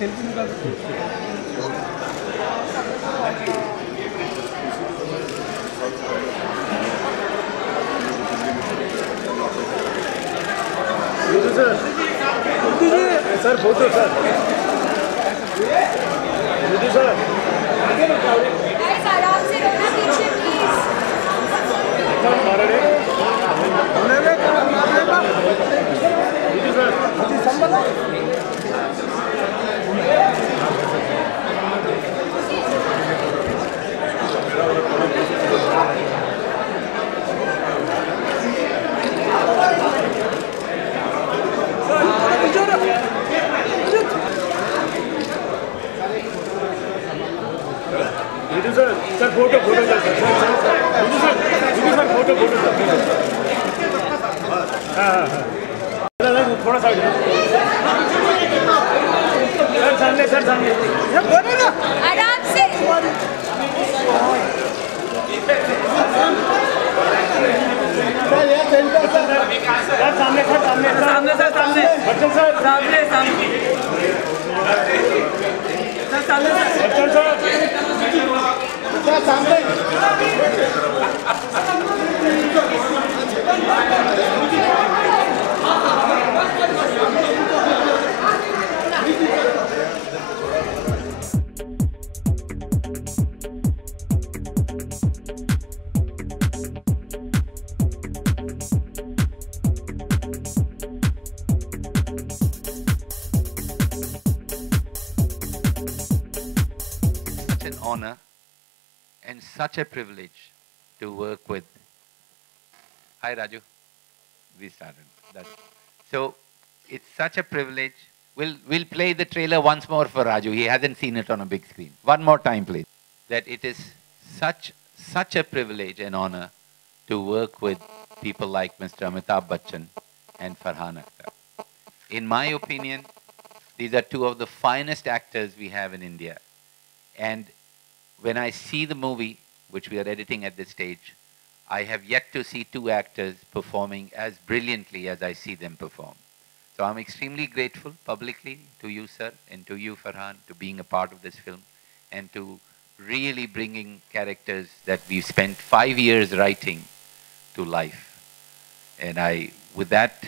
Selfie निकाल sir photo sir sir आराम से रोना पीछे please sir photo photo sir photo photo हाँ थोड़ा साइड सर सामने आराम से सामने बच्चन सर सामने बच्चन सर सामने Such an honor and such a privilege to work with. Hi Raju, we started. So it's such a privilege. We'll play the trailer once more for Raju. He hasn't seen it on a big screen. One more time, please. That it is such a privilege and honor to work with people like Mr. Amitabh Bachchan and Farhan Akhtar. In my opinion, these are two of the finest actors we have in India. And when I see the movie, which we are editing at this stage, I have yet to see two actors performing as brilliantly as I see them perform. So I'm extremely grateful publicly to you, sir, and to you, Farhan, to being a part of this film and to really bringing characters that we've spent 5 years writing to life. And with that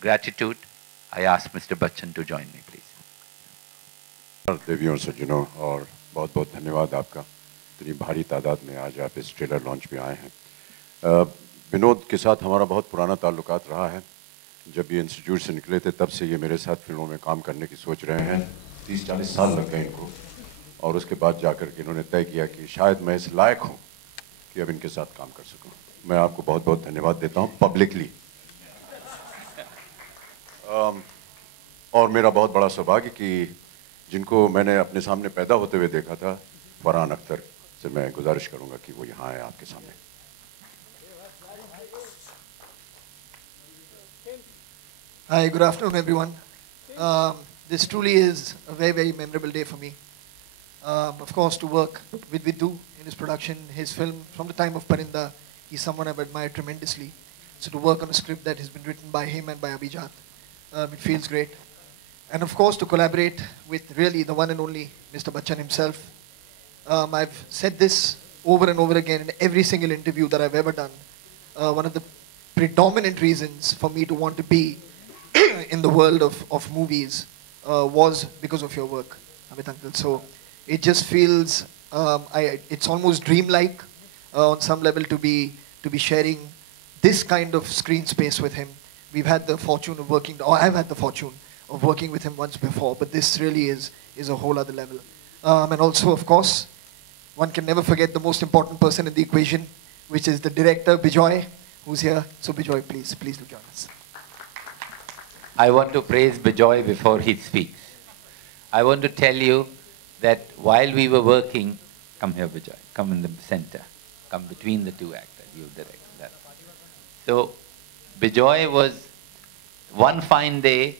gratitude, I ask Mr. Bachchan to join me, please. देवियों और सज्जनों और बहुत बहुत धन्यवाद आपका इतनी भारी तादाद में आज आप इस ट्रेलर लॉन्च में आए हैं। विनोद के साथ हमारा बहुत पुराना ताल्लुकात रहा है। जब ये इंस्टीट्यूट से निकले थे तब से ये मेरे साथ फिल्मों में काम करने की सोच रहे हैं। 30-40 साल लग गए इनको और उसके बाद जाकर के इन्होंने तय किया कि शायद मैं इस लायक हूँ कि अब इनके साथ काम कर सकूँ। मैं आपको बहुत बहुत धन्यवाद देता हूँ पब्लिकली। और मेरा बहुत बड़ा सौभाग्य कि जिनको मैंने अपने सामने पैदा होते हुए देखा था, फरहान अख्तर से मैं गुजारिश करूंगा कि वो यहाँ आए आपके सामने। Hi, good afternoon, everyone. This truly is a very, very memorable day for me. Of course, to work with Vidhu in his production, his film, from the time of Parinda, he's someone I've admired tremendously. So to work on a script that has been written by him and by Abhijat, it feels great. And of course, to collaborate with really the one and only Mr. Bachchan himself. I've said this over and over again in every single interview that I've ever done. One of the predominant reasons for me to want to be in the world of movies was because of your work, Amit Uncle. So it just feels, it's almost dreamlike on some level to be sharing this kind of screen space with him. We've had the fortune of working, or I've had the fortune of working with him once before, but this really is a whole other level. And also, of course, one can never forget the most important person in the equation, which is the director, Bijoy, who's here. So Bijoy, please do join us. I want to praise Bijoy before he speaks. I want to tell you that while we were working, come here Vijay, come in the center, come between the two actors, you direct that. So Bijoy was, one fine day,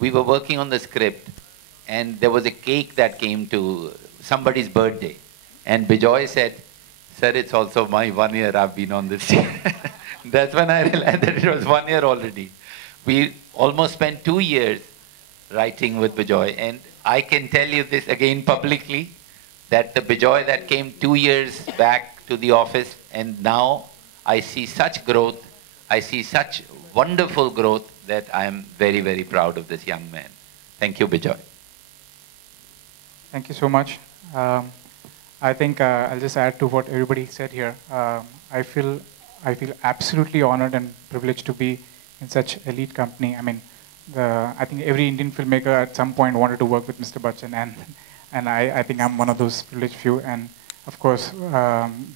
we were working on the script and there was a cake that came to somebody's birthday. And Bijoy said, sir, it's also my 1 year I've been on this team. That's when I realized that it was 1 year already. We almost spent 2 years writing with Bijoy. And I can tell you this again publicly, that the Bijoy that came 2 years back to the office, and now I see such growth, I see such wonderful growth, that I am very, very proud of this young man. Thank you, Bijoy. Thank you so much. I think I'll just add to what everybody said here. I feel absolutely honored and privileged to be in such elite company. I mean, I think every Indian filmmaker at some point wanted to work with Mr. Bachchan, and I think I'm one of those privileged few. And of course,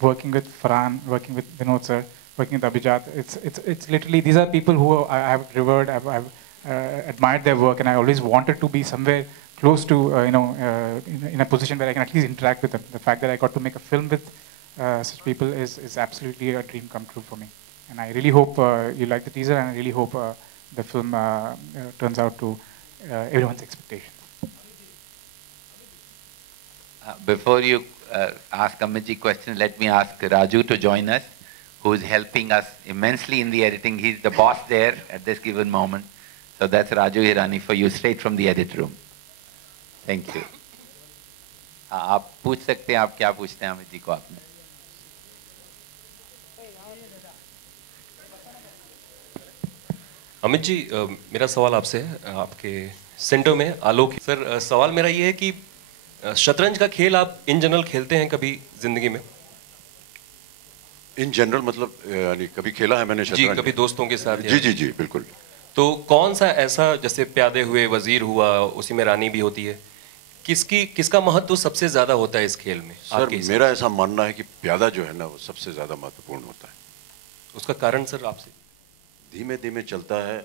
working with Farhan, working with Vinod sir, working with Abhijat, it's literally, these are people who I have revered, I've admired their work, and I always wanted to be somewhere close to, in a position where I can at least interact with them. The fact that I got to make a film with such people is absolutely a dream come true for me. And I really hope you like the teaser, and I really hope the film turns out to everyone's expectations. Before you ask Amitji questions, let me ask Raju to join us, who is helping us immensely in the editing. He's the boss there at this given moment. So that's Raju Hirani for you, straight from the edit room. Thank you. आप पूछ सकते हैं, आप क्या पूछते हैं अमित जी को आपने? अमित जी, मेरा सवाल आपसे है, आपके सेंटर में आलोक सर, सवाल मेरा ये है कि शतरंज का खेल आप इन जनरल खेलते हैं कभी जिंदगी में? इन जनरल मतलब यानी कभी खेला है मैंने शतरंज? जी, कभी दोस्तों के साथ? जी जी जी बिल्कुल। तो कौन सा ऐसा, जैसे प्यादे हुए, वजीर हुआ, उसी में रानी भी होती है, किसका महत्व सबसे ज्यादा होता है इस खेल में? सर मेरा ऐसा मानना है कि प्यादा जो है ना, वो सबसे ज्यादा महत्वपूर्ण होता है। उसका कारण सर आपसे? धीमे धीमे चलता है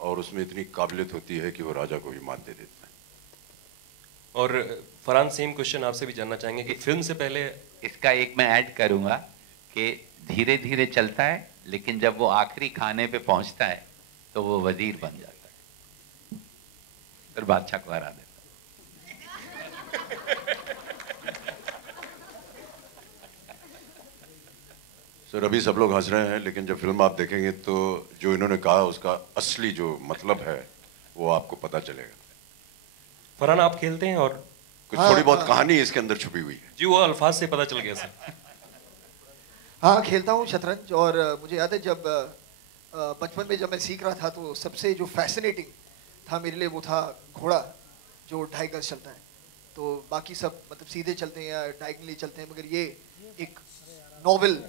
और उसमें इतनी काबिलियत होती है कि वो राजा को भी मात दे देता है। और फरहान, सेम क्वेश्चन आपसे भी जानना चाहेंगे कि फिल्म से पहले, इसका एक मैं ऐड करूंगा कि धीरे धीरे चलता है, लेकिन जब वो आखिरी खाने पे पहुंचता है तो वो वजीर बन जाता है, फिर बादशाह को हरा देता है। सर अभी सब लोग हंस रहे हैं, लेकिन जब फिल्म आप देखेंगे तो जो इन्होंने कहा उसका असली जो मतलब है वो आपको पता चलेगा। फरहान, आप खेलते हैं? और कुछ थोड़ी बहुत कहानी इसके अंदर छुपी हुई है। जी, वो अल्फाज से पता चल गया सर। हाँ, खेलता हूँ शतरंज। और मुझे याद है जब बचपन में जब मैं सीख रहा था तो सबसे जो फैसिनेटिंग था मेरे लिए वो था घोड़ा जो 2.5 गज चलता है। तो बाकी सब मतलब सीधे चलते हैं या डायगनली चलते हैं, मगर ये एक नॉवल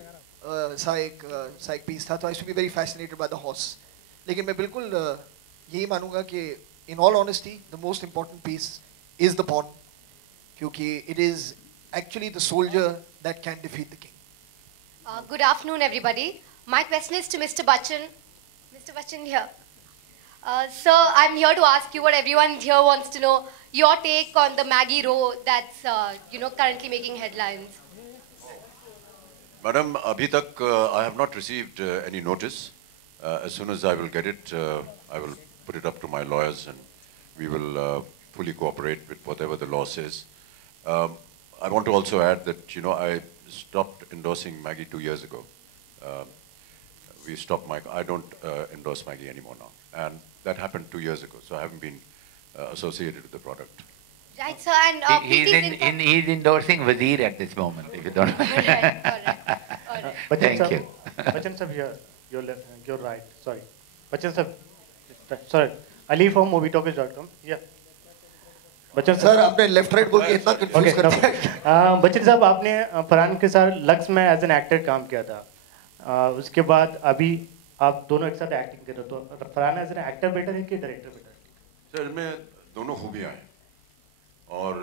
सा एक पीस था। तो I should be very fascinated by the horse. लेकिन मैं बिल्कुल यही मानूंगा कि in all honesty the most important piece is the pawn, क्योंकि it is actually the soldier that can defeat the king. Good afternoon, everybody. My question is to Mr. Bachchan. Mr. Bachchan here. Sir, I'm here to ask you what everyone here wants to know. Your take on the Maggie Row that's, currently making headlines. Madam, abhi tak I have not received any notice. As soon as I will get it, I will put it up to my lawyers and we will fully cooperate with whatever the law says. I want to also add that, I stopped endorsing Maggie 2 years ago. I don't endorse Maggie anymore now. And that happened 2 years ago, so I haven't been associated with the product. Right, sir, and he's endorsing Wazir at this moment, if you don't know. all right. Thank you. Bachchan sir, you're right, sorry. Bachchan sir, sorry. Ali from movietalkers.com. Yeah. Bachchan sir आपने left right बोल के इतना confuse कर दिया। बच्चन साहब, आपने फरहान के साथ लक्स में एज एन एक्टर काम किया था, उसके बाद अभी आप दोनों एक साथ एक्टिंग कर रहे हो, तो Farhan as an actor better है कि डायरेक्टर बेटर है? सर इनमें दोनों खूबियाँ हैं और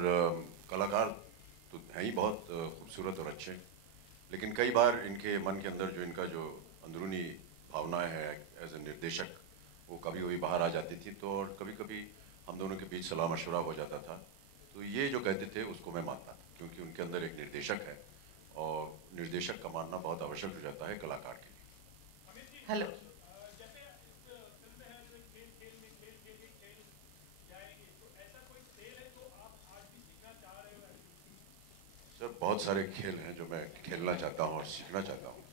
कलाकार तो हैं ही बहुत खूबसूरत और अच्छे, लेकिन कई बार इनके मन के अंदर जो अंदरूनी भावनाएं हैं एज ए निर्देशक, वो कभी बाहर आ जाती थी। तो और कभी कभी हम दोनों के बीच सलाह मशवरा हो जाता था, तो ये जो कहते थे उसको मैं मानता था, क्योंकि उनके अंदर एक निर्देशक है और निर्देशक का मानना बहुत आवश्यक हो जाता है कलाकार के लिए। हेलो, सर बहुत सारे खेल हैं जो मैं खेलना चाहता हूँ और सीखना चाहता हूँ।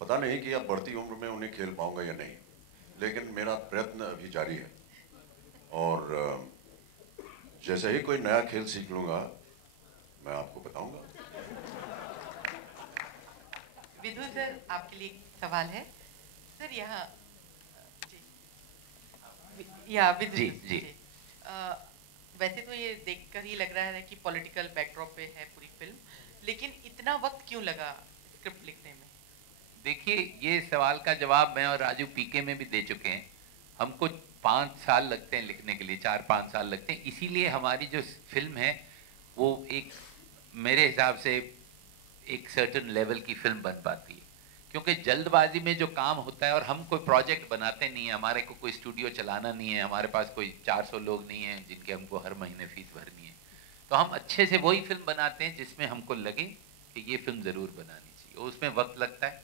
पता नहीं कि अब बढ़ती उम्र में उन्हें खेल पाऊंगा या नहीं, लेकिन मेरा प्रयत्न अभी जारी है और जैसे ही कोई नया खेल सीख लूंगा मैं आपको बताऊंगा। विदु सर, आपके लिए एक सवाल है सर। यहाँ विदु जी, सर, जी। वैसे तो ये देखकर ही लग रहा है कि पॉलिटिकल बैकड्रॉप पे है पूरी फिल्म, लेकिन इतना वक्त क्यों लगा स्क्रिप्ट लिखने में? देखिए, ये सवाल का जवाब मैं और राजू पीके में भी दे चुके हैं। हमको 5 साल लगते हैं लिखने के लिए, 4-5 साल लगते हैं। इसीलिए हमारी जो फिल्म है वो एक, मेरे हिसाब से एक सर्टेन लेवल की फिल्म बन पाती है, क्योंकि जल्दबाजी में जो काम होता है, और हम कोई प्रोजेक्ट बनाते नहीं है, हमारे को कोई स्टूडियो चलाना नहीं है, हमारे पास कोई 400 लोग नहीं हैं जिनके हमको हर महीने फीस भरनी है, तो हम अच्छे से वही फिल्म बनाते हैं जिसमें हमको लगे कि ये फिल्म ज़रूर बनानी चाहिए। उसमें वक्त लगता है,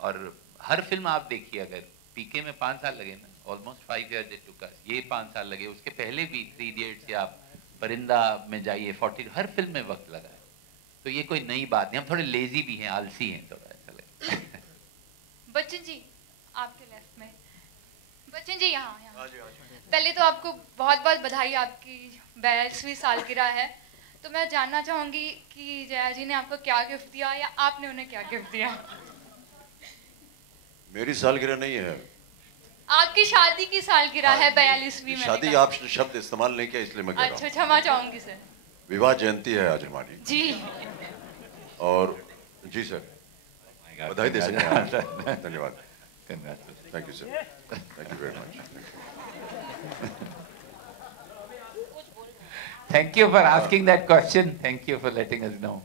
और हर फिल्म आप देखिए, अगर पीके में 5 साल लगे ना, almost 5 years it took us, ये 5 साल लगे, उसके पहले भी 3 Idiots या परिंदा में जाइए, 40, हर फिल्म में वक्त लगा है। तो ये कोई नई बात नहीं, हम थोड़े लेजी भी हैं, आलसी हैं थोड़ा, ऐसा लगता है। बच्चन जी आपके लेफ्ट में, बच्चन जी यहाँ। पहले तो आपको बहुत बहुत बधाई, आपकी 42वीं सालगिरह है। तो मैं जानना चाहूंगी कि जया जी ने आपको क्या गिफ्ट दिया या आपने उन्हें क्या गिफ्ट दिया? मेरी सालगिरह नहीं है, आपकी शादी की सालगिरह है 42वीं में। शादी आप शब्द इस्तेमाल नहीं किया इसलिए मैं कह रहा हूँ। अच्छा, क्षमा चाहूंगी सर। विवाह जयंती है आज हमारी जी। और जी सर, बधाई दे सकते हैं आप। धन्यवाद, thank you sir, thank you very much. Thank you for asking that question. Thank you for letting us know.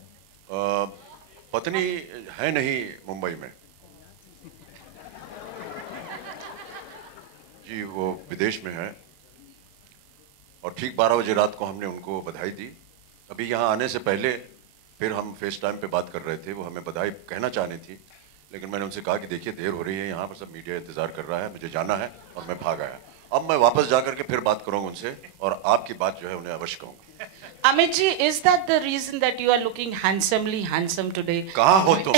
पत्नी है नहीं मुंबई में जी, वो विदेश में है और ठीक 12 बजे रात को हमने उनको बधाई दी। अभी यहाँ आने से पहले फिर हम फेस टाइम पे बात कर रहे थे, वो हमें बधाई कहना चाहनी थी, लेकिन मैंने उनसे कहा कि देखिए देर हो रही है, यहाँ पर सब मीडिया इंतजार कर रहा है, मुझे जाना है, और मैं भाग आया। अब मैं वापस जा करके फिर बात करूंगा उनसे और आपकी बात जो है उन्हें अवश्य कहूंगा। Amit ji, is that the reason that you are looking handsome today? कहाँ हो तुम?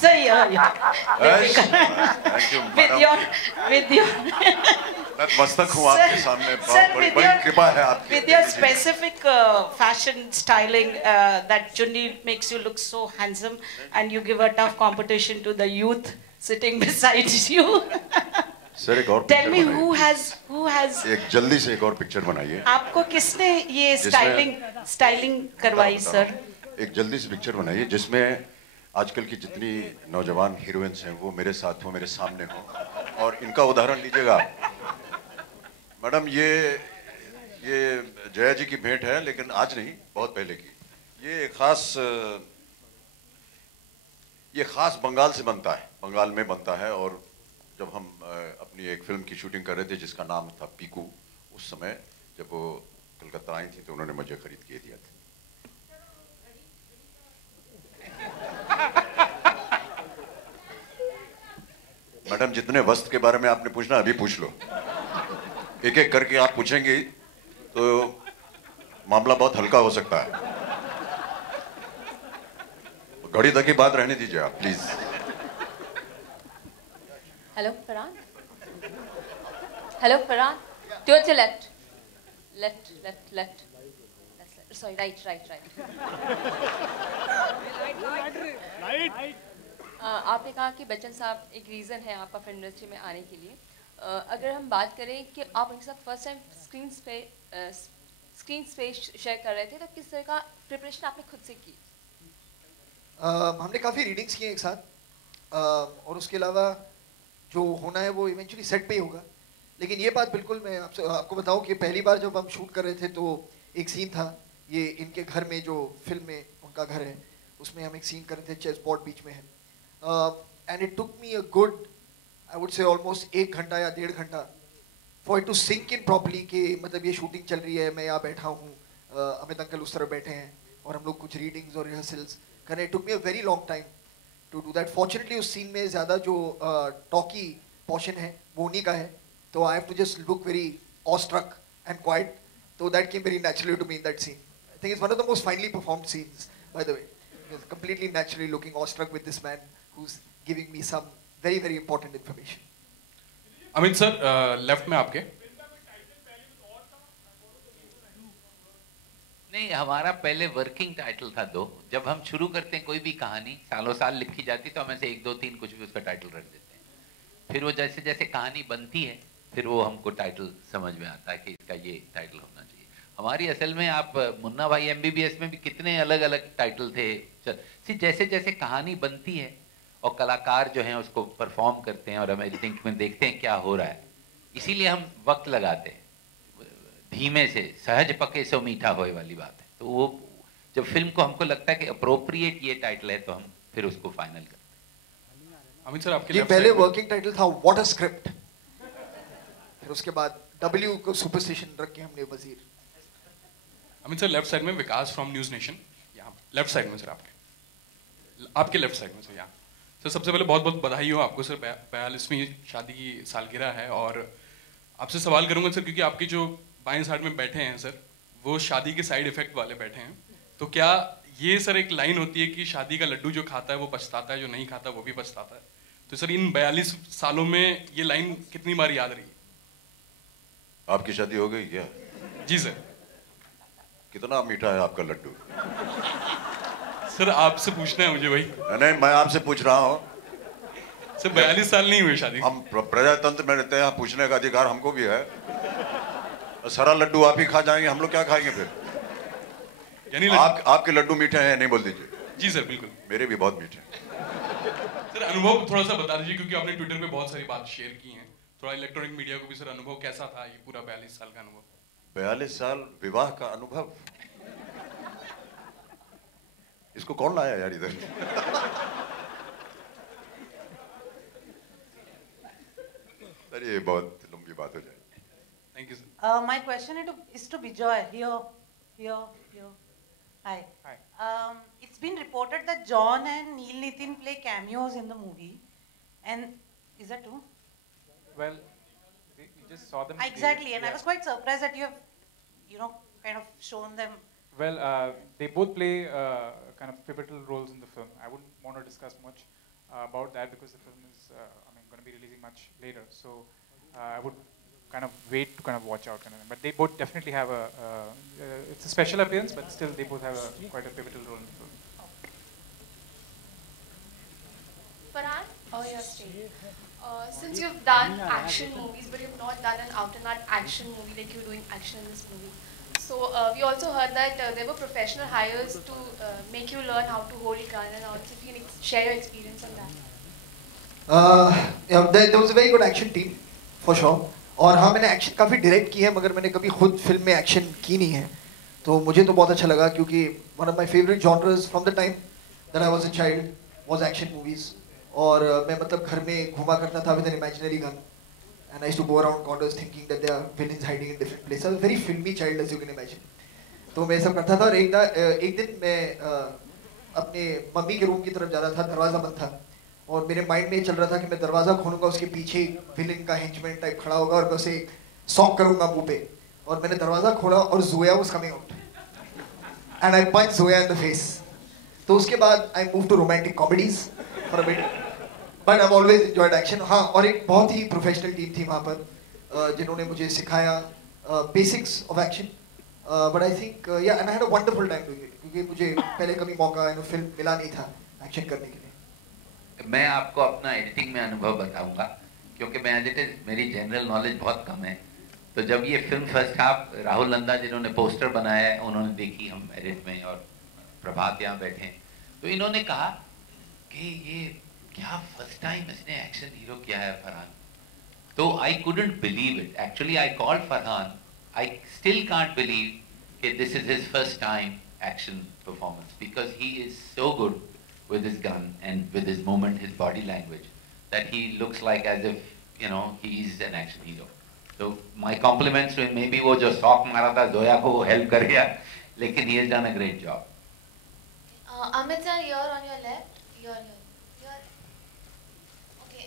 So yeah. Thank you, with your मैं मस्तक हूँ आपके सामने, बहुत बड़ी कृपा है आपकी। With your specific fashion styling, that chunni makes you look so handsome, and you give a tough competition to the youth sitting beside you. Sir एक और Tell me who has एक जल्दी से एक और पिक्चर बनाइए। आपको किसने ये स्टाइलिंग करवाई सर? एक जल्दी से पिक्चर बनाइए जिसमें आजकल की जितनी नौजवान हीरोइंस हैं वो मेरे साथ हो, मेरे सामने हो, और इनका उदाहरण लीजिएगा। मैडम ये जया जी की भेंट है, लेकिन आज नहीं, बहुत पहले की। ये खास बंगाल से बनता है, बंगाल में बनता है, और जब हम अपनी एक फिल्म की शूटिंग कर रहे थे जिसका नाम था पीकू, उस समय जब वो कलकत्ता आई थी तो उन्होंने मुझे खरीद के दिया था। मैडम जितने वस्त्र के बारे में आपने पूछना अभी पूछ लो, एक एक करके आप पूछेंगे तो मामला बहुत हल्का हो सकता है। घड़ी तक की बात रहने दीजिए आप please. Hello, Farhan. Hello, Farhan. Towards your left. Left. Sorry, right. आपने कहा कि बच्चन साहब एक रीज़न है आपका फिल्म इंडस्ट्री में आने के लिए। अगर हम बात करें कि आप उनके साथ first time screen space share कर रहे थे, तो किस तरह का प्रिपरेशन आपने खुद से की? हमने काफ़ी रीडिंग्स किए एक साथ, और उसके अलावा जो होना है वो इवेंचुअली सेट पे ही होगा। लेकिन ये बात बिल्कुल मैं आपको बताऊं कि पहली बार जब हम शूट कर रहे थे तो एक सीन था, ये इनके घर में, जो फिल्म में उनका घर है, उसमें हम एक सीन कर रहे थे, चेस बोर्ड बीच में है, and it took me a good, I would say almost 1 घंटा या 1.5 घंटा for it to sink in properly कि मतलब ये shooting चल रही है, मैं यहाँ बैठा हूँ, अमित अंकल उस तरफ बैठे हैं और हम लोग कुछ readings और rehearsals कर रहे हैं. It took me a very long time to do that. Fortunately उस scene में ज़्यादा जो talky portion है वो उन्हीं का है, तो I have to just look very awestruck and quiet. So that came very naturally to me in that scene. I think it's one of the most finely performed scenes, by the way. It's completely naturally looking awestruck with this man who's giving me some very, very important information. Amit sir, left में आपके. नहीं, हमारा पहले working title था 2. जब हम शुरू करते हैं कोई भी कहानी, सालों साल लिखी जाती, तो हम ऐसे 1, 2, 3 कुछ भी उसका टाइटल रख देते हैं. फिर वो जैसे जैसे कहानी बनती है, फिर वो हमको टाइटल समझ में आता है कि इसका ये टाइटल होना चाहिए. हमारी असल में आप मुन्ना भाई MBBS में भी कितने अलग अलग टाइटल थे. जैसे जैसे कहानी बनती है और कलाकार जो हैं उसको परफॉर्म करते हैं और हम एडिटिंग में देखते हैं क्या हो रहा है, इसीलिए हम वक्त लगाते हैं. धीमे से सहज पके सो मीठा होए वाली बात है. तो वो जब फिल्म को हमको लगता है कि अप्रोप्रिएट ये टाइटल है, तो हम फिर उसको फाइनल करते हैं. अमित सर, आपके ये पहले वर्किंग टाइटल था व्हाट अ स्क्रिप्ट, फिर उसके बाद W को सुपरस्टिशन रख के हमने वजीर. अमित सर, लेफ्ट साइड में विकास फ्रॉम न्यूज नेशन. यहाँ लेफ्ट साइड में सर, आपके लेफ्ट साइड में सर. यहाँ सर, सबसे पहले बहुत बहुत बधाई हो आपको सर. 42वीं शादी की सालगिरह है और आपसे सवाल करूंगा सर, क्योंकि आपके जो बाएं साइड में बैठे हैं सर, वो शादी के साइड इफेक्ट वाले बैठे हैं. तो क्या ये सर एक लाइन होती है कि शादी का लड्डू जो खाता है वो पछताता है, जो नहीं खाता वो भी पछताता है? तो सर, इन 42 सालों में ये लाइन कितनी बार याद रही? आपकी शादी हो गई क्या? जी सर. कितना मीठा है आपका लड्डू? सर, आपसे पूछना है मुझे भाई. नहीं, मैं आपसे पूछ रहा हूँ सर. 42 साल नहीं हुए शादी. हम प्रजातंत्र में रहते हैं, पूछने का अधिकार हमको भी है. सारा लड्डू आप ही खा जाएंगे, हम लोग क्या खाएंगे फिर? यानी आपके लड्डू मीठे हैं, नहीं बोल दीजिए. जी सर, बिल्कुल. मेरे भी बहुत मीठे. सर, अनुभव थोड़ा सा बता दीजिए, क्योंकि आपने ट्विटर पे बहुत सारी बात शेयर की हैं. थोड़ा इलेक्ट्रॉनिक मीडिया को भी सर अनुभव कैसा था ये पूरा 42 साल का अनुभव? 42 साल विवाह का अनुभव, इसको कौन लाया यार इधर? सर, ये बहुत लंबी बात हो जाएगी. Thank you, sir. My question is to Bijoy. Here. Hi. It's been reported that John and Neil Nitin play cameos in the movie, and is that true? Well, we just saw them. Exactly, and I was quite surprised that you have, kind of shown them. Well, they both play kind of pivotal roles in the film. I wouldn't want to discuss much about that because the film is, going to be releasing much later. So I would kind of wait to kind of watch out. But they both definitely have it's a special appearance, but still they both have quite a pivotal role in the film. Farhan? Oh, yes, since you've done action movies, but you've not done an out-and-out action movie like you're doing action in this movie. So we also heard that there were professional hires to make you learn how to hold a gun and all. So if you can share your experience on that. There was a very good action team, for sure. और हाँ, मैंने action काफ़ी direct की है, मगर मैंने कभी खुद फिल्म में एक्शन की नहीं है. तो मुझे तो बहुत अच्छा लगा, क्योंकि one of my favorite genres from the time that I was a child was action movies. और मैं मतलब घर में घूमा करता था with an imaginary gun, and I used to go around corners thinking that there are villains hiding in different places. I was a very filmy child, as you can imagine. तो मैं सब करता था, और एक दिन मैं अपने मम्मी के रूम की तरफ जा रहा था, दरवाज़ा बंद था, और मेरे माइंड में चल रहा था कि मैं दरवाज़ा खोलूँगा, उसके पीछे विलन का हेंचमैन टाइप खड़ा होगा और मैं उसे सॉक करूँगा मुंह पे. और मैंने दरवाज़ा खोला और Zoya was coming out, and I punch Zoya in the face. तो उसके बाद I move to romantic comedies for a bit, but I always enjoyed action. हाँ, और एक बहुत ही प्रोफेशनल टीम थी वहाँ पर जिन्होंने मुझे सिखाया basics of action. But I think and I had a wonderful time doing it, क्योंकि मुझे पहले कभी मौका फिल्म मिला नहीं था एक्शन करने के लिए. मैं आपको अपना एडिटिंग में अनुभव बताऊंगा, क्योंकि मैं एज इट इज मेरी जनरल नॉलेज बहुत कम है. तो जब ये film first half Rahul Nanda जिन्होंने पोस्टर बनाया है उन्होंने देखी हम एडिट में, और प्रभात यहाँ बैठे हैं, तो इन्होंने कहा कि ये क्या फर्स्ट टाइम इसने एक्शन हीरो किया है फरहान. तो I couldn't believe it. Actually I called Farhan. I still can't believe कि this is his first time action performance, because he is so good with his gun and with his movement, his body language, that he looks like as if, he is an action hero. तो my compliments to him. Maybe वो जो shock मारा था जोया को वो help कर गया, लेकिन he has done a great job. Amit sir, you're on your left. You're. Okay.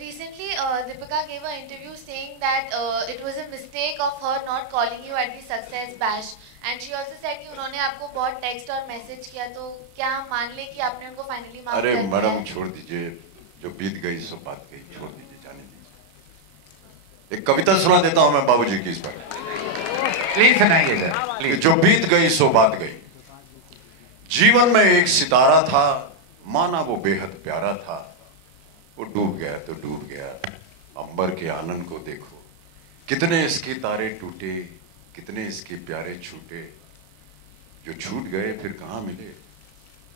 Recently, Deepika gave an interview saying that it was a mistake of her not calling you at the success bash, and she also said कि उन्होंने आपको बहुत text और message किया. तो क्या मान ले कि आपने उनको finally माफ कर दिया? अरे मैडम छोड़ दीजिए, जो बीत गई सो बात गई, छोड़ दीजिए, जाने दीजिए. एक कविता सुना देता हूँ मैं बाबूजी की इस पर. प्लीज सुनाइए सर, प्लीज. जो बीत गई सो बात गई. जीवन में एक सितारा था, माना वो बेहद प्यारा था. वो डूब गया तो डूब गया. अंबर के आनंद को देखो, कितने इसके तारे टूटे, कितने इसके प्यारे छूटे. जो छूट गए फिर कहाँ मिले,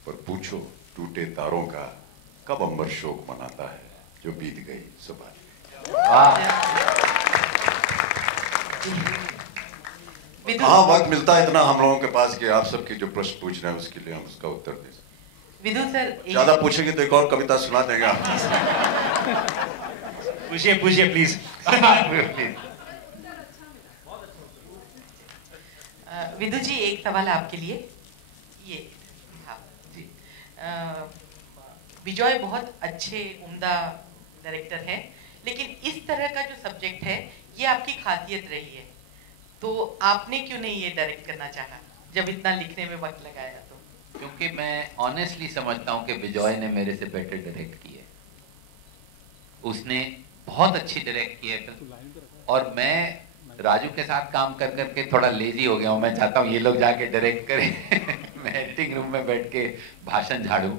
पर पूछो टूटे तारों का कब अंबर शोक मनाता है. जो बीत गई सो बात गई. हाँ, वक्त मिलता है इतना हम लोगों के पास कि आप सबके जो प्रश्न पूछ रहे हैं उसके लिए हम उसका उत्तर दे सकते. विदु सर, ज्यादा पूछेंगे तो एक और कविता सुना देंगे आप. पूछिए पूछिए प्लीज. विदु जी, एक सवाल आपके लिए. ये हाँ जी, विजय बहुत अच्छे उम्दा डायरेक्टर हैं, लेकिन इस तरह का जो सब्जेक्ट है ये आपकी खासियत रही है. तो आपने क्यों नहीं ये डायरेक्ट करना चाहा जब इतना लिखने में वक्त लगाया? तो क्योंकि मैं ऑनेस्टली समझता हूँ कि विजय ने मेरे से बेटर डायरेक्ट की है. उसने बहुत अच्छी डायरेक्ट की है फिल्म, और मैं राजू के साथ काम कर करके थोड़ा लेजी हो गया हूँ. मैं चाहता हूँ ये लोग जाके डायरेक्ट करें मैं एडिटिंग रूम में बैठ के भाषण झाड़ू.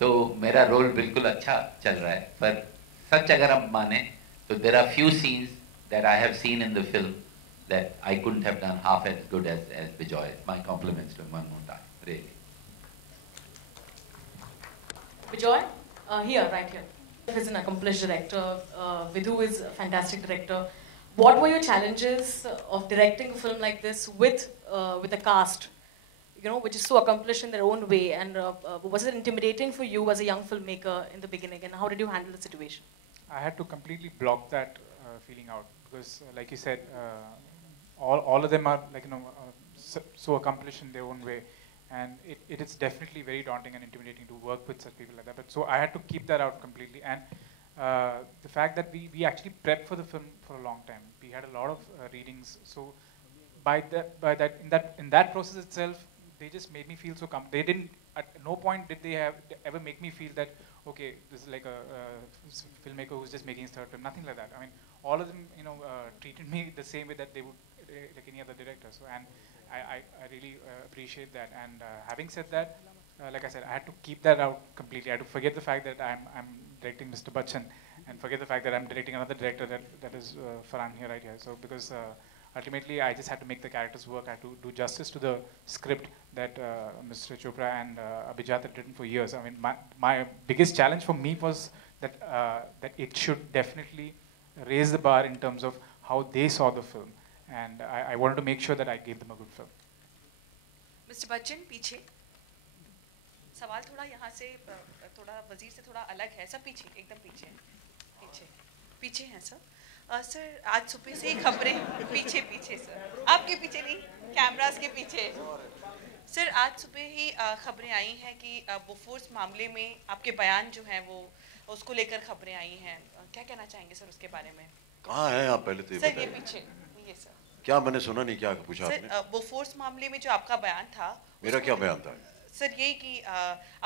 तो मेरा रोल बिल्कुल अच्छा चल रहा है. पर सच अगर हम माने तो there are few scenes that I have seen in the film that I couldn't have done half as good as Bijoy. My compliments to him one more time, really. Bijoy, here, right here. He's an accomplished director. Vidhu is a fantastic director. What were your challenges of directing a film like this with a cast, which is so accomplished in their own way? And was it intimidating for you as a young filmmaker in the beginning? And how did you handle the situation? I had to completely block that feeling out because, like you said, all of them are so accomplished in their own way, and it is definitely very daunting and intimidating to work with such people like that. But so I had to keep that out completely, and the fact that we actually prepped for the film for a long time. We had a lot of readings, so in that process itself, they just made me feel so they didn't, at no point did they ever make me feel that okay, this is like a filmmaker who's just making his third film. Nothing like that. I mean, all of them treated me the same way that they would like any other director. So, and I really appreciate that. And having said that, like I said, I had to keep that out completely. I had to forget the fact that I'm directing Mr. Bachchan, and forget the fact that I'm directing another director that is Farhan here, right here. So because ultimately I just had to make the characters work. I had to do justice to the script that Mr. Chopra and Abhijat had written for years. I mean, my biggest challenge for me was that that it should definitely raise the bar in terms of how they saw the film. And I wanted to make sure that I gave them a good film. Mr. Bachchan, पीछे सवाल थोड़ा यहाँ से थोड़ा वजीर से थोड़ा अलग है. सब पीछे, एकदम पीछे पीछे हैं सर. सर आज सुबह से ही खबरें पीछे सर, आपके पीछे नहीं, कैमरास के पीछे. सर आज सुबह ही खबरें आई हैं कि बोफोर्स मामले में आपके बयान जो हैं वो उसको लेकर खबरें आई हैं. क्या कहना चाहेंगे सर उसके बारे में? कहाँ हैं आप पहले तो सर ये पीछे, ये सर. क्या मैंने सुना नहीं, क्या पूछा आपने? सर बोफोर्स मामले में जो आपका बयान था. मेरा क्या बयान था? सर यही कि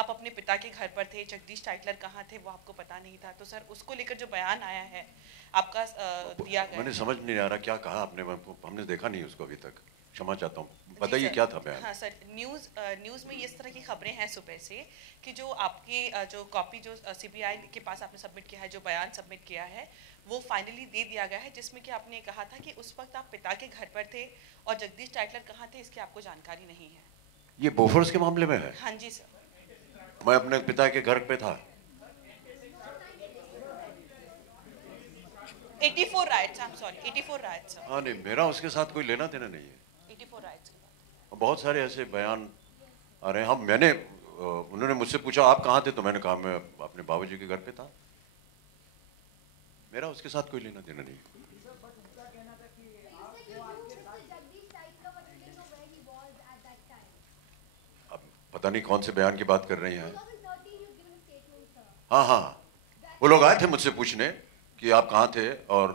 आप अपने पिता के घर पर थे, जगदीश टाइटलर कहाँ थे वो आपको पता नहीं था. तो सर उसको लेकर जो बयान आया है आपका दिया गया, मैंने समझ नहीं आ रहा क्या कहा आपने, हमने देखा नहीं उसको अभी तक. क्षमा चाहता हूँ, बताइए क्या था बयान? हाँ सर, न्यूज़ में इस तरह की खबरें हैं सुबह से कि जो आपकी जो कॉपी जो सीबीआई के पास आपने सबमिट किया है, जो बयान सबमिट किया है वो फाइनली दे दिया गया है, जिसमें कि आपने कहा था कि उस वक्त आप पिता के घर पर थे और जगदीश टाइटलर कहाँ थे इसकी आपको जानकारी नहीं है. ये बोफोर्स के मामले में है? हाँ जी सर. मैं अपने पिता के घर पे था. 84 rights, I am sorry, 84 rights. हाँ नहीं, मेरा उसके साथ कोई लेना देना नहीं है. 84 राइट्स. बहुत सारे ऐसे बयान आ रहे हैं. हम उन्होंने मुझसे पूछा आप कहाँ थे, तो मैंने कहा मैं अपने बाबूजी के घर पे था. मेरा उसके साथ कोई लेना देना नहीं. पता नहीं कौन से बयान की बात कर रही हैं। हाँ हाँ, वो लोग आए थे मुझसे पूछने कि आप कहाँ थे और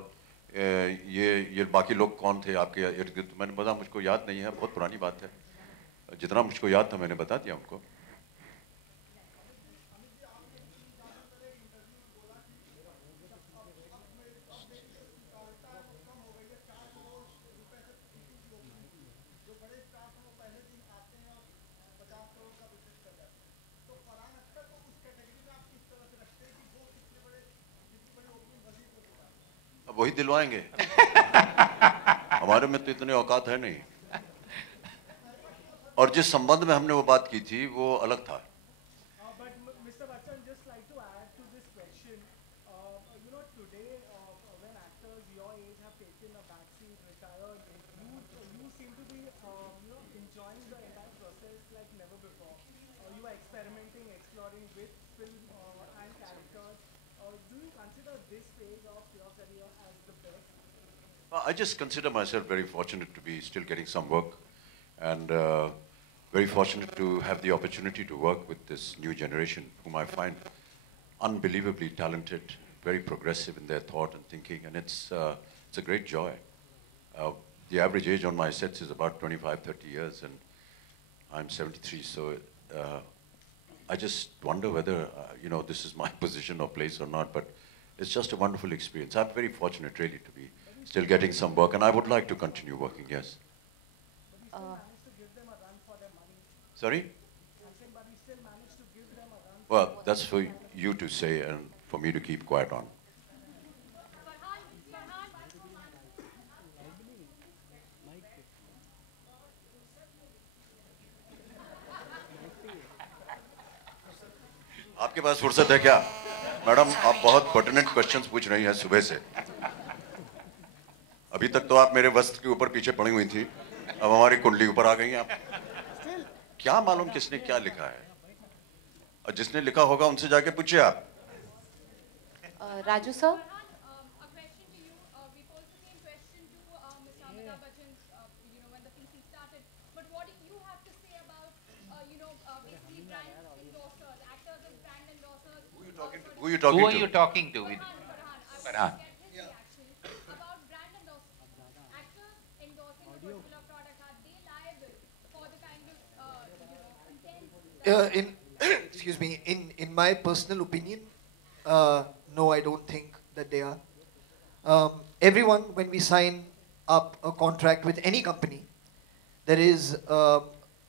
ये बाकी लोग कौन थे आपके इर्द गिर्द। मैंने बताया मुझको याद नहीं है, बहुत पुरानी बात है। जितना मुझको याद था मैंने बता दिया उनको। अब वही दिलवाएंगे। हमारे में तो इतने औकात है नहीं। और जिस संबंध में हमने वो बात की थी वो अलग था। I just consider myself very fortunate to be still getting some work, and very fortunate to have the opportunity to work with this new generation, whom I find unbelievably talented, very progressive in their thought and thinking, and it's a great joy. The average age on my sets is about 25, 30 years, and I'm 73, so I just wonder whether, this is my position or place or not, but it's just a wonderful experience. I'm very fortunate, really, to be still getting some work, and I would like to continue working, yes. Sorry? Well, that's for you to say and for me to keep quiet on. आपके पास फुर्सत है क्या? Madam, आप बहुत pertinent questions पूछ रही हैं सुबह से। अभी तक तो आप मेरे वस्त्र के ऊपर पीछे पड़ी हुई थी, अब हमारी कुंडली ऊपर आ गई हैं आप। क्या मालूम किसने क्या लिखा है, और जिसने लिखा होगा उनसे जाके पूछिए आप। Raju sir, Who are you talking Who are to? you talking to? Farhan. Excuse me, in my personal opinion, no, I don't think that they are. Everyone, when we sign up a contract with any company, there is a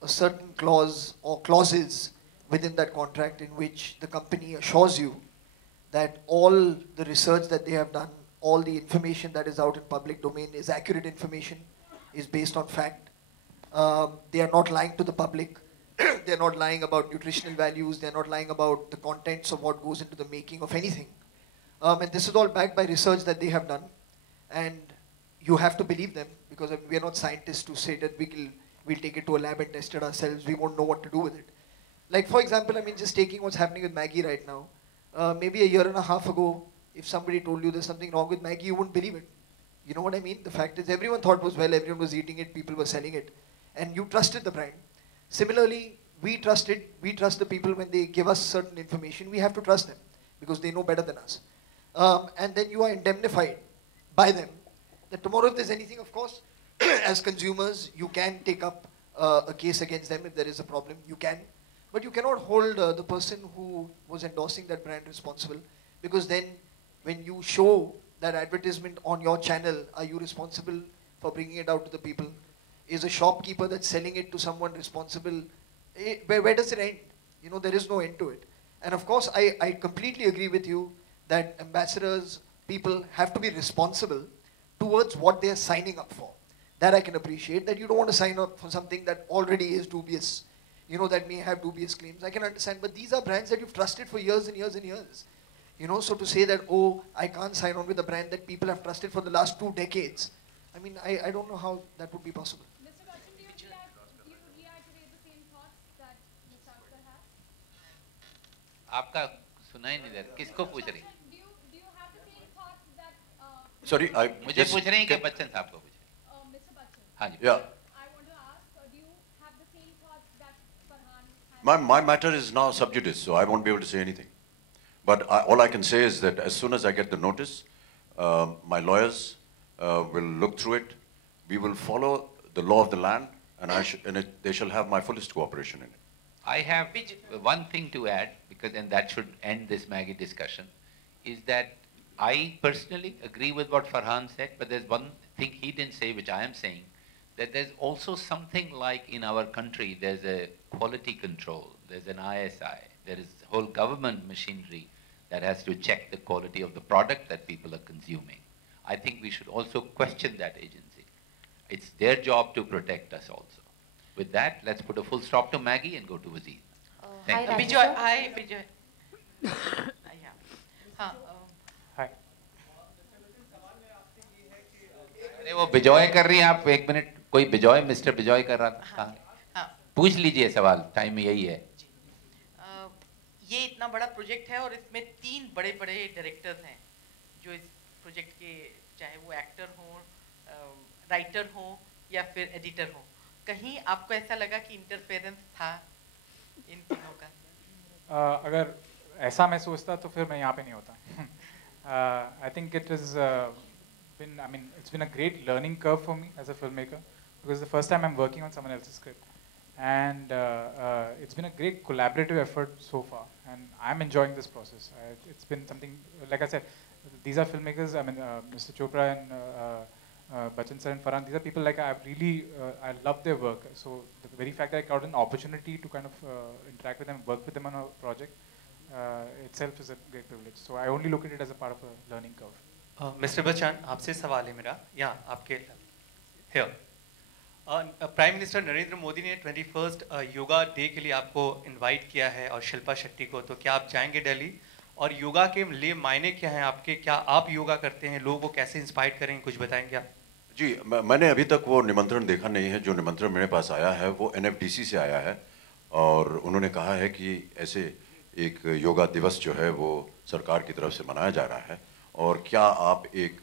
certain clause or clauses within that contract in which the company assures you that all the research that they have done, all the information that is out in public domain is accurate information, is based on fact. They are not lying to the public. They're not lying about nutritional values. They're not lying about the contents of what goes into the making of anything. And this is all backed by research that they have done. And you have to believe them, because we are not scientists to say that we'll take it to a lab and test it ourselves. We won't know what to do with it. Like, for example, just taking what's happening with Maggi right now. Maybe a year and a half ago, if somebody told you there's something wrong with Maggi, you wouldn't believe it. You know what I mean? The fact is, everyone thought it was well, everyone was eating it, people were selling it, and you trusted the brand. Similarly, we trust the people when they give us certain information. We have to trust them because they know better than us. And then you are indemnified by them that tomorrow if there's anything, of course, as consumers, you can take up a case against them if there is a problem. You can. But you cannot hold the person who was endorsing that brand responsible, because then when you show that advertisement on your channel, are you responsible for bringing it out to the people? Is a shopkeeper that's selling it to someone responsible? Where does it end? There is no end to it. And of course, I completely agree with you that ambassadors, people have to be responsible towards what they are signing up for. That I can appreciate, that you don't want to sign up for something that already is dubious, that may have dubious claims. I can understand, but these are brands that you've trusted for years and years and years. So to say that, oh, I can't sign on with a brand that people have trusted for the last 2 decades, I don't know how that would be possible. Mr. Bachchan, do you reiterate the same thoughts that Mr. Akhtar has? आपका सुना ही नहीं दे रहा, किसको पूछ रही? Do you have the same thoughts that Sorry, मुझे पूछ रही हैं कि बच्चन साहब को पूछ रही हैं? Mr. Bachchan? हाँ जी। Yeah. I want to ask, do you have the same thoughts that Farhan has My matter is now sub judice, so I won't be able to say anything. But all I can say is that as soon as I get the notice, my lawyers will look through it. We will follow the law of the land, and they shall have my fullest cooperation in it. I have one thing to add, and that should end this Maggie discussion, is that I personally agree with what Farhan said, but there's one thing he didn't say, which I am saying, that there's also something like in our country, there's a quality control, there's an ISI, there is whole government machinery that has to check the quality of the product that people are consuming. I think we should also question that agency. It's their job to protect us also. With that, let's put a full stop to Maggie and go to Wazir. Thank you. Bijoy, hi, Bijoy. Yeah. Hi. अरे वो बिजॉय कर रही हैं आप एक minute कोई Bijoy mister Bijoy कर रहा था पूछ लीजिए सवाल टाइम यही है ये इतना बड़ा प्रोजेक्ट है और इसमें 3 बड़े-बड़े डायरेक्टर्स हैं जो इस प्रोजेक्ट के चाहे वो एक्टर हो राइटर हो या फिर एडिटर हो कहीं आपको ऐसा लगा कि इंटरफेरेंस था इन तीनों का अगर ऐसा मैं सोचता तो फिर मैं यहाँ पे नहीं होता I think it has it's been a great learning curve for me as a filmmaker because the first time I'm working on someone else's script and it's been a great collaborative effort so far and I'm enjoying this process. It's been something, like I said, these are filmmakers, Mr. Chopra and Bachchan sir and Farhan, these are people like I love their work. So the very fact that I got an opportunity to kind of interact with them, work with them on a project itself is a great privilege. So I only look at it as a part of a learning curve. Mr. Bachchan, आपसे सवाल है मेरा यहाँ आपके here. Prime minister Narendra Modi ने 21st yoga day के लिए आपको इनवाइट किया है और शिल्पा शेट्टी को, तो क्या आप जाएंगे दिल्ली और योगा के लिए मायने क्या हैं आपके, क्या आप योगा करते हैं, लोगों को कैसे इंस्पायर करेंगे, कुछ बताएंगे आप? जी, मैंने अभी तक वो निमंत्रण देखा नहीं है। जो निमंत्रण मेरे पास आया है वो NFDC से आया है और उन्होंने कहा है कि ऐसे एक योगा दिवस जो है वो सरकार की तरफ से मनाया जा रहा है और क्या आप एक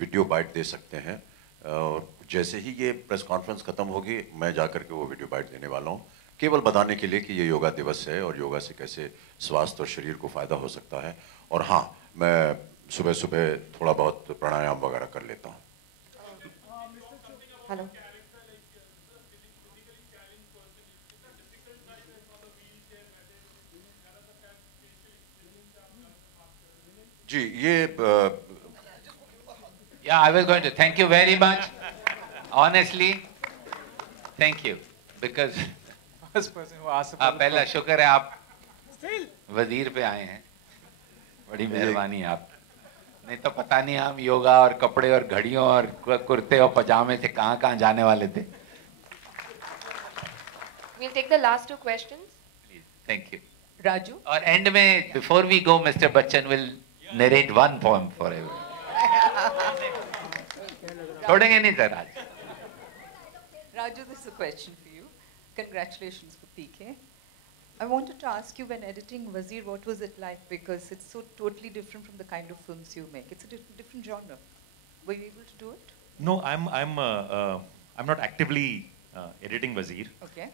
वीडियो बाइट दे सकते हैं। और जैसे ही ये प्रेस कॉन्फ्रेंस खत्म होगी मैं जाकर के वो वीडियो बाइट देने वाला हूँ, केवल बताने के लिए कि ये योगा दिवस है और योगा से कैसे स्वास्थ्य और शरीर को फ़ायदा हो सकता है। और हाँ, मैं सुबह सुबह थोड़ा बहुत प्राणायाम वगैरह कर लेता हूँ। हेलो जी, ये Yeah, I was going to thank you very much. Honestly, thank you because first person who asked about पहला शुक्र है आप वजीर पे आए हैं, बड़ी मेहरबानी है आप, नहीं तो पता नहीं हम योगा और कपड़े और घड़ियों और कुर्ते और पजामे से कहाँ जाने वाले थे। We'll take the last 2 questions. Please, thank you. Raju. और end में before we go, Mr. Bachchan will narrate one poem for everyone. छोड़ेंगे नहीं सर आज। Raju, this is a question for you. Congratulations for PK. I wanted to ask you, when editing Wazir, what was it like? Because it's so totally different from the kind of films you make. It's a different genre. Were you able to do it? No, I'm not actively editing Wazir. Okay.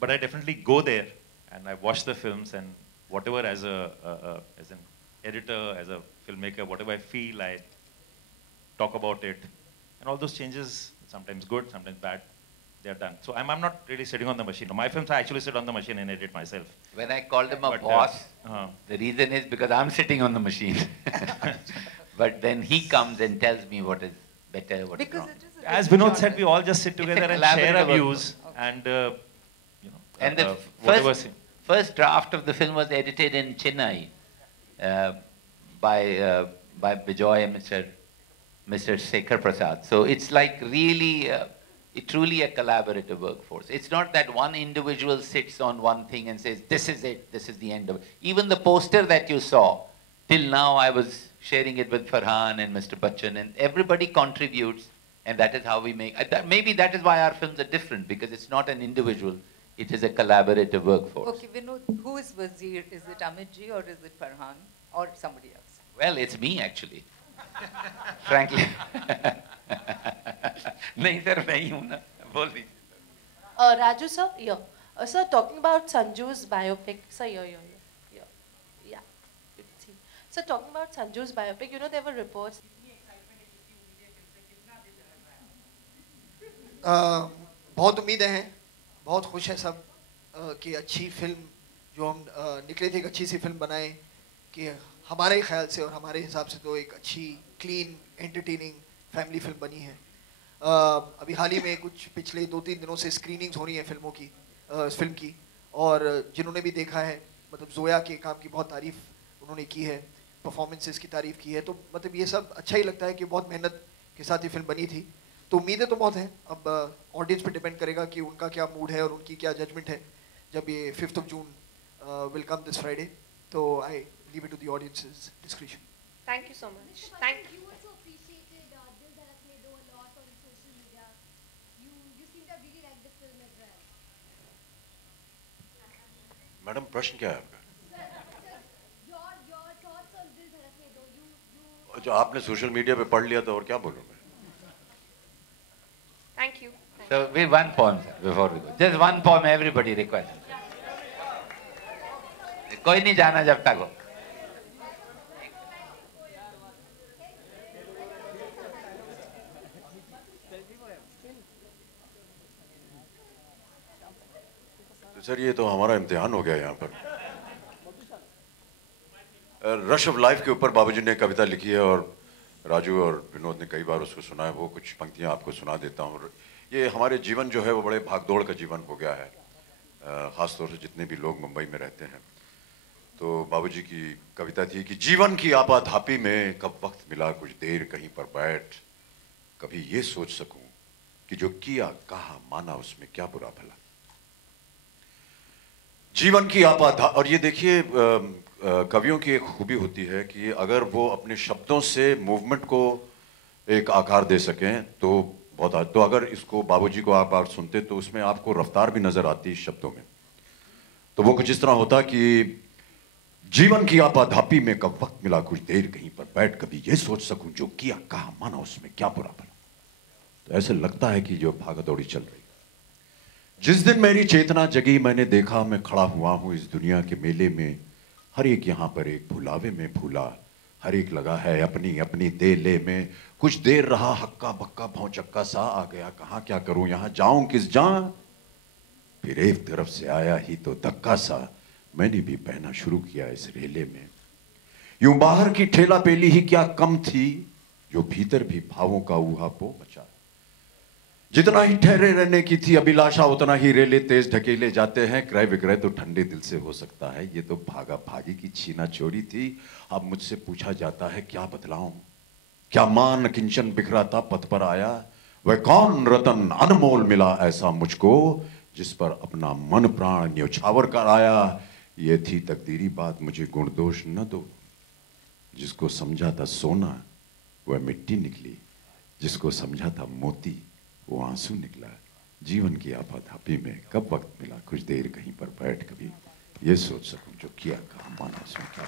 But I definitely go there and I watch the films and whatever as an editor, as a filmmaker, whatever I feel, I talk about it, and all those changes, sometimes good, sometimes bad, they are done. So I'm not really sitting on the machine. My films, I actually sit on the machine and edit myself. When I called him a boss, the reason is because I'm sitting on the machine. But then he comes and tells me what is better, what is wrong. As Vinod said, we all just sit together and share our views, and and the first draft of the film was edited in Chennai by Bijoy and Mr. Sekhar Prasad. So it's like really, truly a collaborative workforce. It's not that one individual sits on one thing and says, this is it, this is the end of it. Even the poster that you saw, till now I was sharing it with Farhan and Mr. Bachchan, and everybody contributes, and that is how we make, maybe that is why our films are different, because it's not an individual, it is a collaborative workforce. Okay, Vinod, who is Wazir? Is it Amitji or is it Farhan or somebody else? Well, it's me actually. Frankly. नहीं sir मैं ही हूँ ना, बोल दीजिए। Raju sir, yeah. Sir, talking about Sanju's biopic, sir, yeah, you can see. Sir, talking about Sanju's biopic, you know there were reports. बहुत उम्मीदें हैं, बहुत खुश हैं सब कि अच्छी फिल्म जो हम निकले थे, एक अच्छी सी फिल्म बनाए कि हमारे ख्याल से और हमारे हिसाब से तो एक अच्छी क्लीन एंटरटेनिंग फैमिली फिल्म बनी है। अभी हाल ही में कुछ पिछले 2-3 दिनों से स्क्रीनिंग्स हो रही हैं फिल्मों की, फिल्म की, और जिन्होंने भी देखा है मतलब जोया के काम की बहुत तारीफ़ उन्होंने की है, परफॉर्मेंसेस की तारीफ़ की है, तो मतलब ये सब अच्छा ही लगता है कि बहुत मेहनत के साथ ये फिल्म बनी थी। तो उम्मीदें तो बहुत हैं, अब ऑडियंस पे डिपेंड करेगा कि उनका क्या मूड है और उनकी क्या जजमेंट है जब ये 5th June will come this Friday. तो I leave it to the audience's discretion. Thank you so much. Thank you. You also appreciated Dil Dhadakne Do a lot on social media. You seem to have really liked the film as well. Madam प्रश्न क्या है आपका? Your thoughts on Dil Dhadakne Do. You जो आपने social media पे पढ़ लिया तो और क्या बोलूं मैं? Thank you. So we one poem sir, before we go. Just one poem everybody request. कोई नहीं जाना जब तक हो. तो सर ये तो हमारा इम्तिहान हो गया यहाँ पर। रश ऑफ लाइफ के ऊपर बाबूजी ने कविता लिखी है और राजू और विनोद ने कई बार उसको सुना है। वो कुछ पंक्तियाँ आपको सुना देता हूँ। ये हमारे जीवन जो है वो बड़े भागदौड़ का जीवन हो गया है, ख़ासतौर से जितने भी लोग मुंबई में रहते हैं। तो बाबूजी की कविता थी कि जीवन की आपाधापी में कब वक्त मिला कुछ देर कहीं पर बैठ, कभी ये सोच सकूं कि जो किया कहा माना उसमें क्या बुरा भला। जीवन की आपाधा, और ये देखिए कवियों की एक खूबी होती है कि अगर वो अपने शब्दों से मूवमेंट को एक आकार दे सकें तो बहुत। तो अगर इसको बाबूजी को आप सुनते तो उसमें आपको रफ्तार भी नजर आती है शब्दों में। तो वो कुछ इस तरह होता कि जीवन की आपाधापी में कब वक्त मिला कुछ देर कहीं पर बैठ, कभी ये सोच सकूं जो किया कहा माना उसमें क्या बुरा भला। तो ऐसे लगता है कि जो भागा दौड़ी चल रही। जिस दिन मेरी चेतना जगी मैंने देखा मैं खड़ा हुआ हूं इस दुनिया के मेले में, हर एक यहाँ पर एक भुलावे में भूला, हर एक लगा है अपनी अपनी देले में। कुछ देर रहा हक्का बक्का भौचक्का सा, आ गया कहाँ क्या करूं यहाँ जाऊं किस जां, फिर एक तरफ से आया ही तो धक्का सा, मैंने भी बहना शुरू किया इस रेले में। यूं बाहर की ठेला पेली ही क्या कम थी, जो भीतर भी भावों का ऊहापोह मचा। जितना ही ठहरे रहने की थी अभिलाषा उतना ही रेले तेज ढकेले जाते हैं। क्रय विक्रय तो ठंडे दिल से हो सकता है, ये तो भागा भागी की छीना चोरी थी। अब मुझसे पूछा जाता है क्या बतलाऊं, क्या मान किंचन बिखराता पथ पर आया। वह कौन रतन अनमोल मिला ऐसा मुझको, जिस पर अपना मन प्राण न्यौछावर कर आया। ये थी तकदीरी बात मुझे गुण दोष न दो, जिसको समझा था सोना वह मिट्टी निकली, जिसको समझा था मोती वो आंसू निकला। जीवन की आपाधापी में कब वक्त मिला कुछ देर कहीं पर बैठ, कभी ये सोच सकूं जो किया कहा माना उसमें क्या।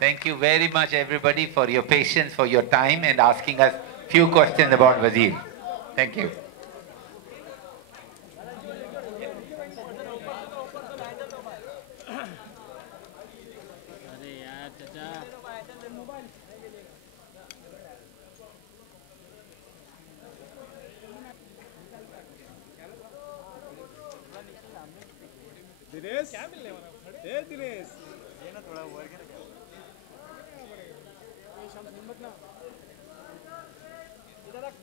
Thank you very much everybody for your patience, for your time and asking us few questions about Wazir. Thank you. Dinesh क्या मिलने वाला है दिनेश, ये ना थोड़ा वो है क्या शाम हिम्मत ना इधर रख।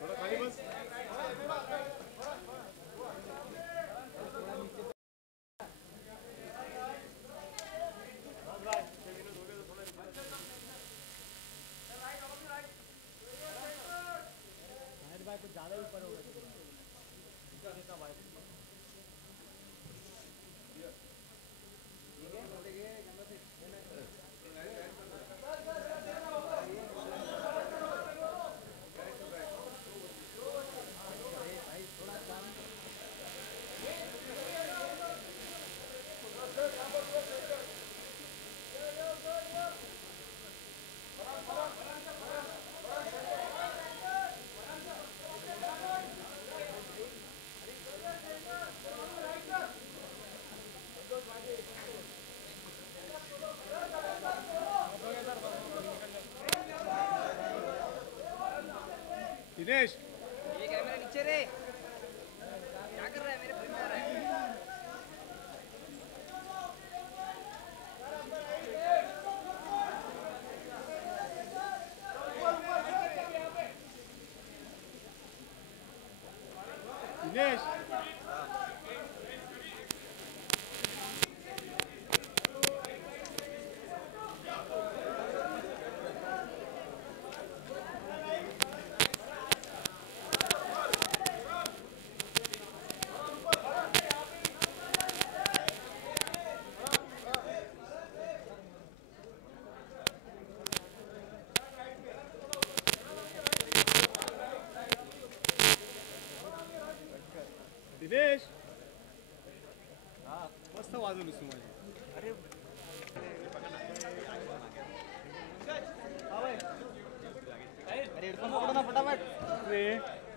थोड़ा खाली बस कुछ ज़्यादा ही ऊपर हो गया। दिनेश ये कैमरा नीचे रे क्या कर रहा है मेरे फ्रेम में आ रहा है दिनेश दिनेश मस्त वाजवलं तू माझी अरे अरे हेडफोन पकडो ना फटाफट